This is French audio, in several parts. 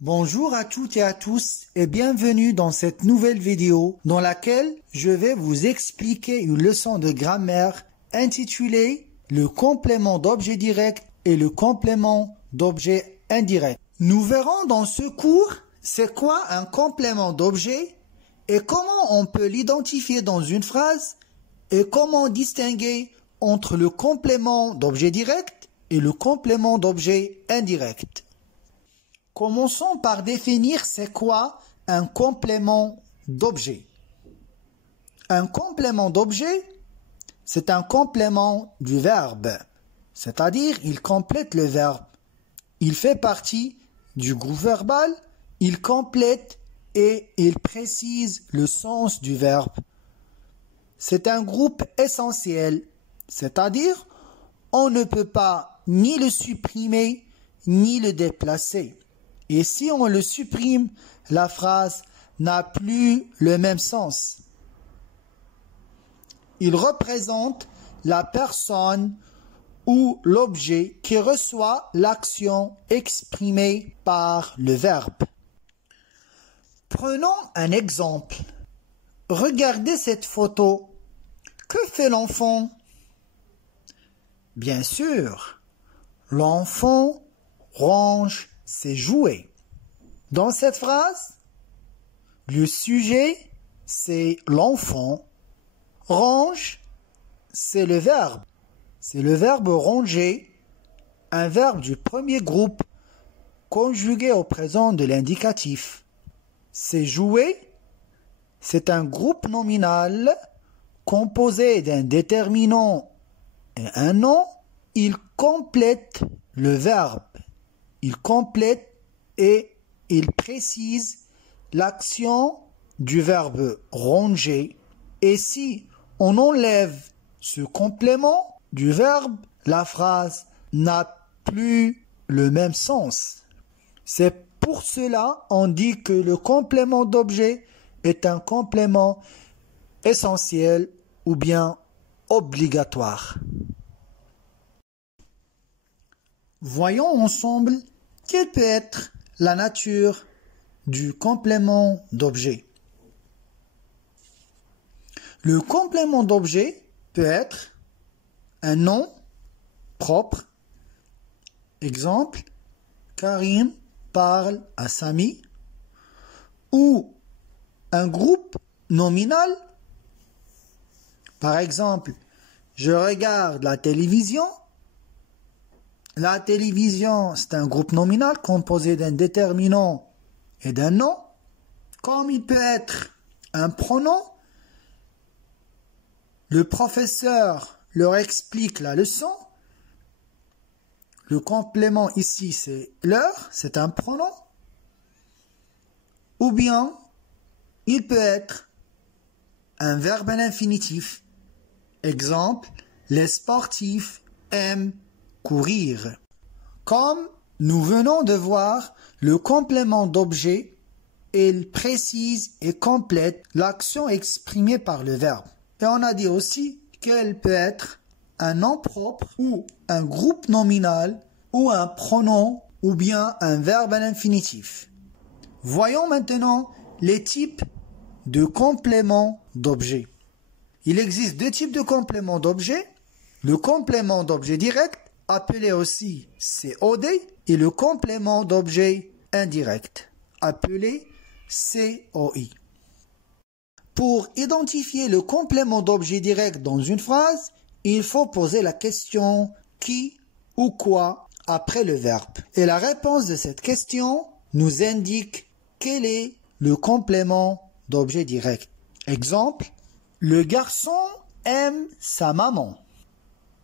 Bonjour à toutes et à tous et bienvenue dans cette nouvelle vidéo dans laquelle je vais vous expliquer une leçon de grammaire intitulée le complément d'objet direct et le complément d'objet indirect. Nous verrons dans ce cours c'est quoi un complément d'objet et comment on peut l'identifier dans une phrase et comment distinguer entre le complément d'objet direct et le complément d'objet indirect. Commençons par définir c'est quoi un complément d'objet. Un complément d'objet, c'est un complément du verbe, c'est-à-dire il complète le verbe. Il fait partie du groupe verbal, il complète et il précise le sens du verbe. C'est un groupe essentiel, c'est-à-dire on ne peut pas ni le supprimer ni le déplacer. Et si on le supprime, la phrase n'a plus le même sens. Il représente la personne ou l'objet qui reçoit l'action exprimée par le verbe. Prenons un exemple. Regardez cette photo. Que fait l'enfant? Bien sûr, l'enfant range ses jouets. Dans cette phrase, le sujet, c'est l'enfant. Range, c'est le verbe. C'est le verbe ranger, un verbe du premier groupe conjugué au présent de l'indicatif. Ses jouets, c'est un groupe nominal composé d'un déterminant et un nom. Il complète le verbe. Il complète et il précise l'action du verbe ranger. Et si on enlève ce complément du verbe, la phrase n'a plus le même sens. C'est pour cela qu'on dit que le complément d'objet est un complément essentiel ou bien obligatoire. Voyons ensemble quelle peut être la nature du complément d'objet. Le complément d'objet peut être un nom propre. Exemple, Karim parle à Sami. Ou un groupe nominal. Par exemple, je regarde la télévision. La télévision, c'est un groupe nominal composé d'un déterminant et d'un nom. Comme il peut être un pronom, le professeur leur explique la leçon. Le complément ici, c'est leur, c'est un pronom. Ou bien, il peut être un verbe à l'infinitif. Exemple, les sportifs aiment courir. Comme nous venons de voir, le complément d'objet, il précise et complète l'action exprimée par le verbe. Et on a dit aussi qu'elle peut être un nom propre ou un groupe nominal ou un pronom ou bien un verbe à l'infinitif. Voyons maintenant les types de compléments d'objet. Il existe deux types de compléments d'objet. Le complément d'objet direct, appelé aussi COD, et le complément d'objet indirect, appelé COI. Pour identifier le complément d'objet direct dans une phrase, il faut poser la question qui ou quoi après le verbe. Et la réponse de cette question nous indique quel est le complément d'objet direct. Exemple, le garçon aime sa maman.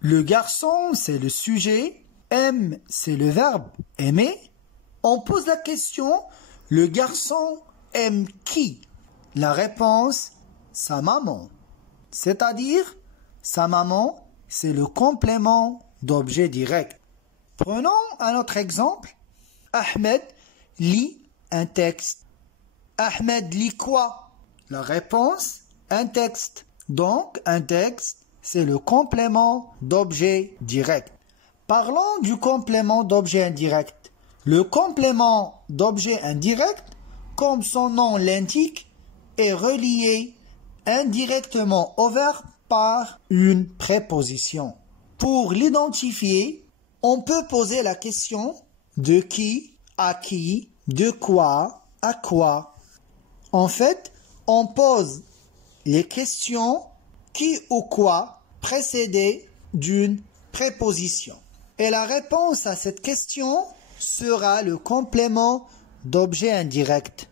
Le garçon, c'est le sujet, aime, c'est le verbe aimer. On pose la question, le garçon aime qui? La réponse, sa maman. C'est-à-dire, sa maman, c'est le complément d'objet direct. Prenons un autre exemple. Ahmed lit un texte. Ahmed lit quoi? La réponse, un texte. Donc, un texte, c'est le complément d'objet direct. Parlons du complément d'objet indirect. Le complément d'objet indirect, comme son nom l'indique, est relié indirectement au verbe par une préposition. Pour l'identifier, on peut poser la question de qui, à qui, de quoi, à quoi. En fait, on pose les questions qui ou quoi précédées d'une préposition. Et la réponse à cette question sera le complément d'objet indirect.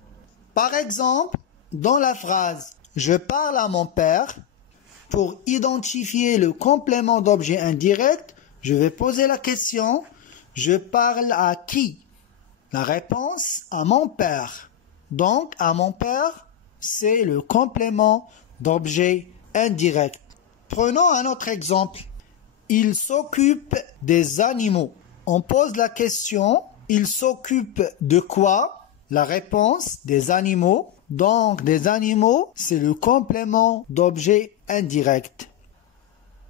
Par exemple, dans la phrase « Je parle à mon père », pour identifier le complément d'objet indirect, je vais poser la question « Je parle à qui ?» La réponse « À mon père ». Donc, à mon père, c'est le complément d'objet indirect. Prenons un autre exemple. Il s'occupe des animaux. On pose la question, il s'occupe de quoi? La réponse, des animaux. Donc, des animaux, c'est le complément d'objet indirect.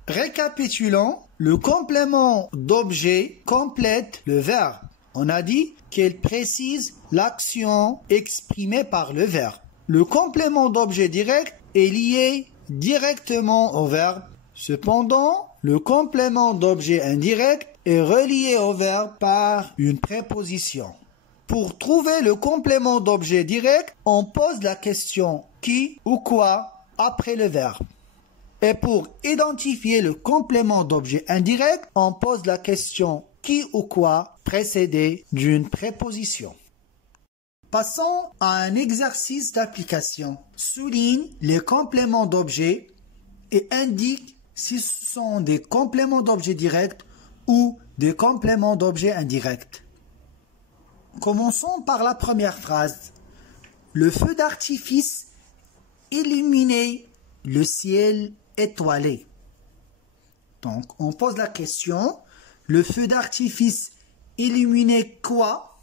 Récapitulons, le complément d'objet complète le verbe. On a dit qu'il précise l'action exprimée par le verbe. Le complément d'objet direct est lié directement au verbe. Cependant, le complément d'objet indirect est relié au verbe par une préposition. Pour trouver le complément d'objet direct, on pose la question qui ou quoi après le verbe. Et pour identifier le complément d'objet indirect, on pose la question qui ou quoi précédé d'une préposition. Passons à un exercice d'application. Souligne les compléments d'objet et indique si ce sont des compléments d'objet directs ou des compléments d'objet indirects. Commençons par la première phrase. Le feu d'artifice illuminait le ciel étoilé. Donc, on pose la question, le feu d'artifice illuminait quoi?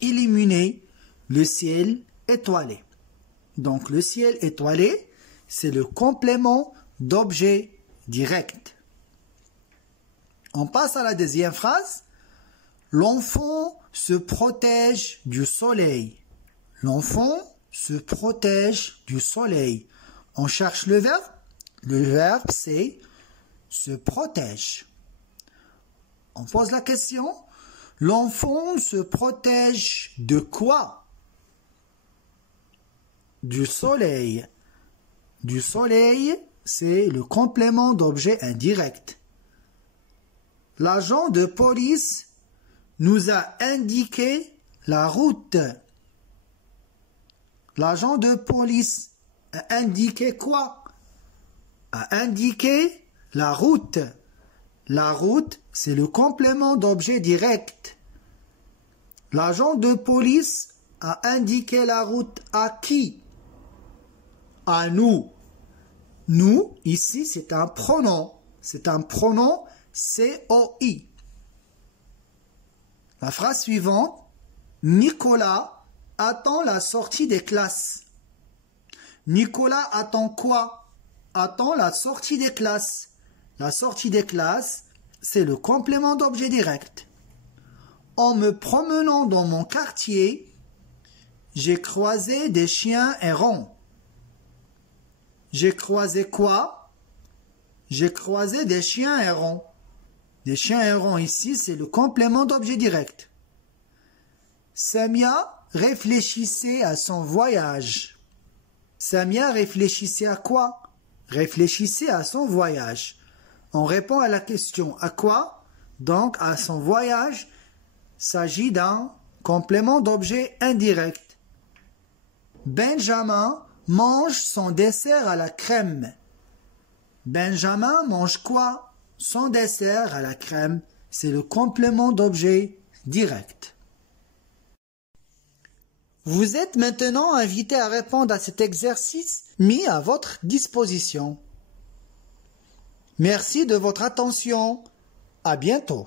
Illuminait le ciel étoilé. Donc, le ciel étoilé, c'est le complément d'objet direct. On passe à la deuxième phrase. L'enfant se protège du soleil. L'enfant se protège du soleil. On cherche le verbe. Le verbe, c'est se protège. On pose la question. L'enfant se protège de quoi? Du soleil. Du soleil, c'est le complément d'objet indirect. L'agent de police nous a indiqué la route. L'agent de police a indiqué quoi? A indiqué la route. La route, c'est le complément d'objet direct. L'agent de police a indiqué la route à qui? À nous. Nous, ici, c'est un pronom. C'est un pronom COI. La phrase suivante. Nicolas attend la sortie des classes. Nicolas attend quoi? Attend la sortie des classes. La sortie des classes, c'est le complément d'objet direct. En me promenant dans mon quartier, j'ai croisé des chiens errants. J'ai croisé quoi? J'ai croisé des chiens errants. Des chiens errants ici, c'est le complément d'objet direct. Samia réfléchissait à son voyage. Samia réfléchissait à quoi? Réfléchissait à son voyage. On répond à la question à quoi? Donc à son voyage, s'agit d'un complément d'objet indirect. Benjamin mange son dessert à la crème. Benjamin mange quoi? Son dessert à la crème, c'est le complément d'objet direct. Vous êtes maintenant invité à répondre à cet exercice mis à votre disposition. Merci de votre attention. À bientôt.